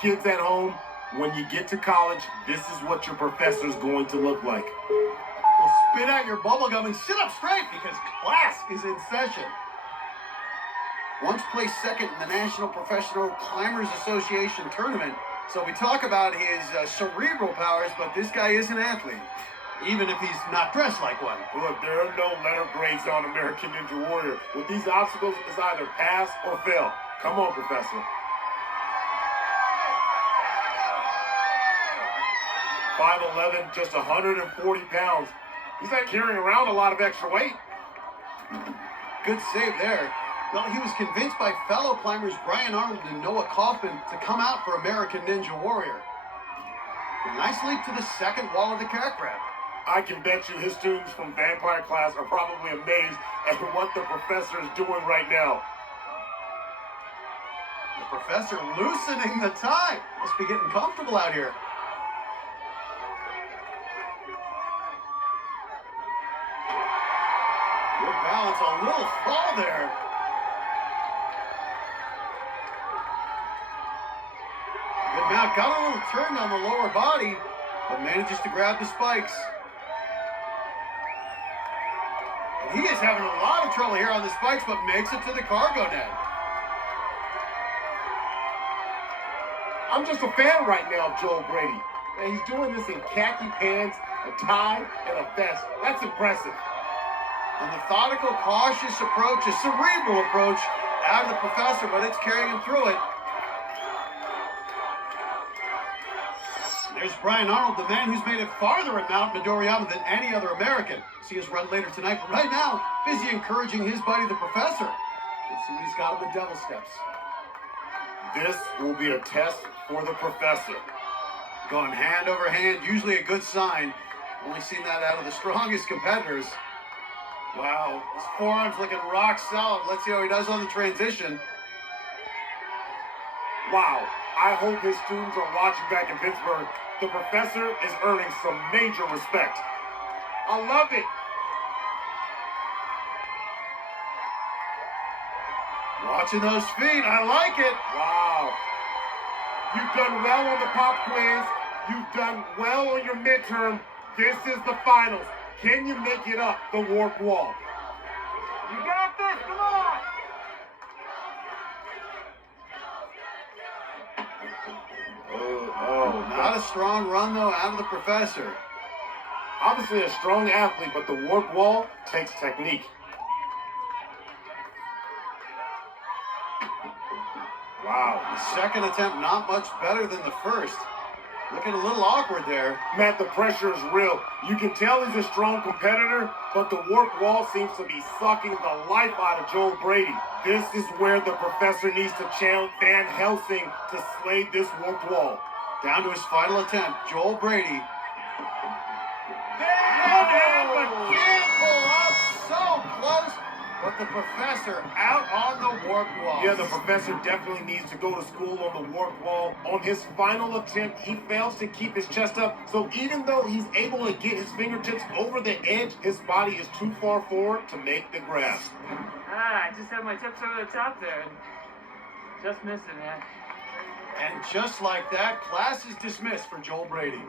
Kids at home, when you get to college, this is what your professor is going to look like. Well, spit out your bubble gum and sit up straight because class is in session. Once placed second in the National Professional Climbers Association tournament. So we talk about his cerebral powers, but this guy is an athlete, even if he's not dressed like one. Look, there are no letter grades on American Ninja Warrior. With these obstacles, it's either pass or fail. Come on, Professor. 5'11", just 140 pounds. He's not carrying around a lot of extra weight. Good save there. Well, he was convinced by fellow climbers Brian Arnold and Noah Kaufman to come out for American Ninja Warrior. A nice leap to the second wall of the cat grab. I can bet you his students from Vampire class are probably amazed at what the professor is doing right now. The professor loosening the tie. Must be getting comfortable out here. Good balance, a little fall there. Good mount, got a little turn on the lower body, but manages to grab the spikes. He is having a lot of trouble here on the spikes, but makes it to the cargo net. I'm just a fan right now of Joel Brady. And he's doing this in khaki pants, a tie, and a vest. That's impressive. A methodical, cautious approach, a cerebral approach out of the professor, but it's carrying him through it. There's Brian Arnold, the man who's made it farther at Mount Midoriyama than any other American. See his run later tonight, but right now, busy encouraging his buddy, the professor. Let's see what he's got on the devil steps. This will be a test for the professor. Going hand over hand, usually a good sign. Only seen that out of the strongest competitors. Wow, his forearm's looking rock solid. Let's see how he does on the transition. Wow, I hope his students are watching back in Pittsburgh. The professor is earning some major respect. I love it. Watching those feet, I like it. Wow. You've done well on the pop quiz. You've done well on your midterm. This is the finals. Can you make it up the warp wall? You got this, come on! Not a strong run, though, out of the professor. Obviously a strong athlete, but the warp wall takes technique. Wow. The second attempt not much better than the first. Looking a little awkward there. Matt, the pressure is real. You can tell he's a strong competitor, but the warp wall seems to be sucking the life out of Joel Brady. This is where the professor needs to channel Van Helsing to slay this warp wall. Down to his final attempt, Joel Brady. But can't pull up, so close. But the professor out on the warp wall. Yeah, the professor definitely needs to go to school on the warp wall. On his final attempt, he fails to keep his chest up. So even though he's able to get his fingertips over the edge, his body is too far forward to make the grab. I just had my tips over the top there. Just missed it, man. And just like that, class is dismissed for Joel Brady.